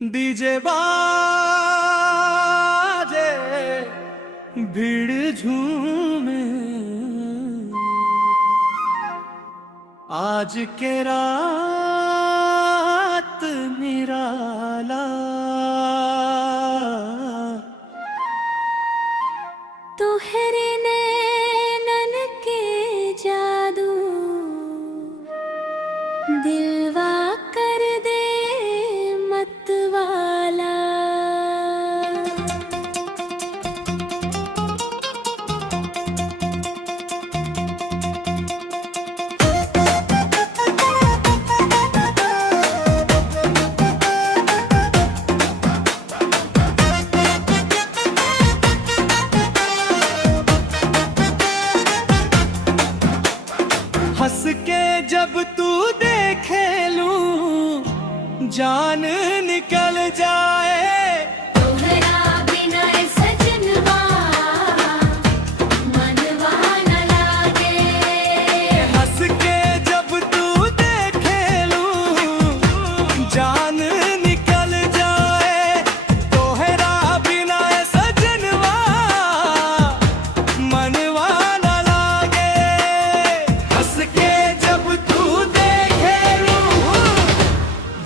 DJ बाजे भीड़ झूमे आज के रात निराला तुहरे नैनन के जादू दिलवा कर दे मतवाला। हंस के जब तू देखे लूं जान निकल जाए। तोहरा बिना सजनवा मनवा न लागे। हंस के जब तू देखे लूं जान निकल जाए। तोहरा बिना सजनवा मनवा न लागे। हंस के जब तू देखे लूं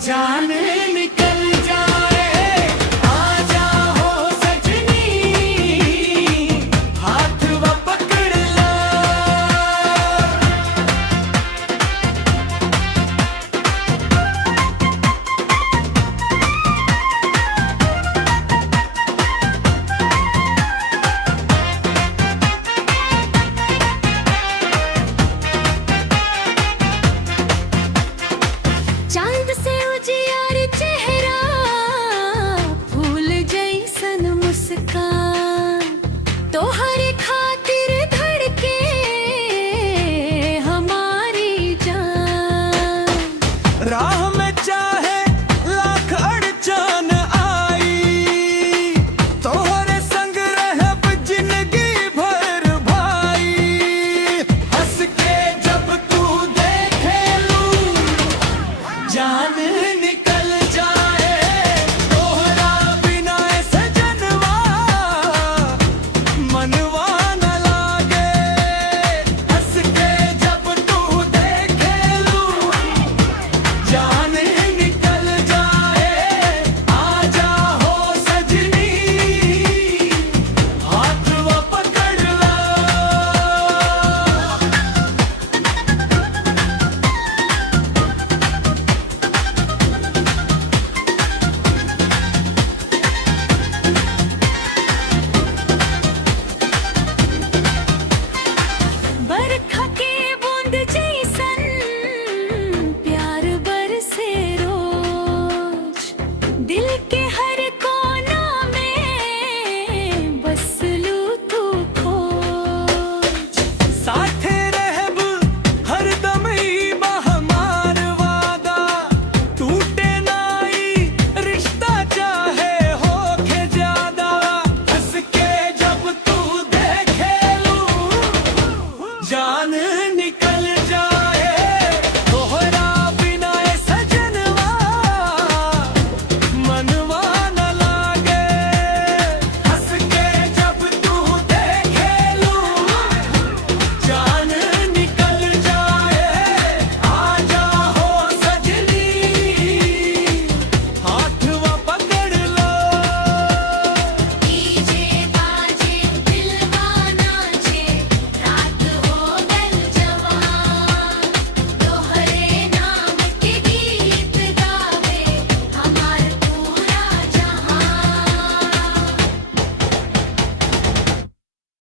जान निकल जाए। आजा हो सजनी हाथ वो पकड़ ला। चांद से उजियार चेहरा फूल जैसन मुस्कान तोहरे खातिर धड़के हमारी जान। राह में चाहे लाख अड़चन आई तोहरे संग रहब जिंदगी भर भाई। हंस के जब तू देखे लूं जान निकल जाए। तोहरा बिना सजनवा मनवा न लागे। हंस के जब तू देखे लूं जान निकल जाए। आजा हो सजनी हाथ वो पकड़ ला। बरखा के बूंद जैसन प्यार बरसे रोज दिल के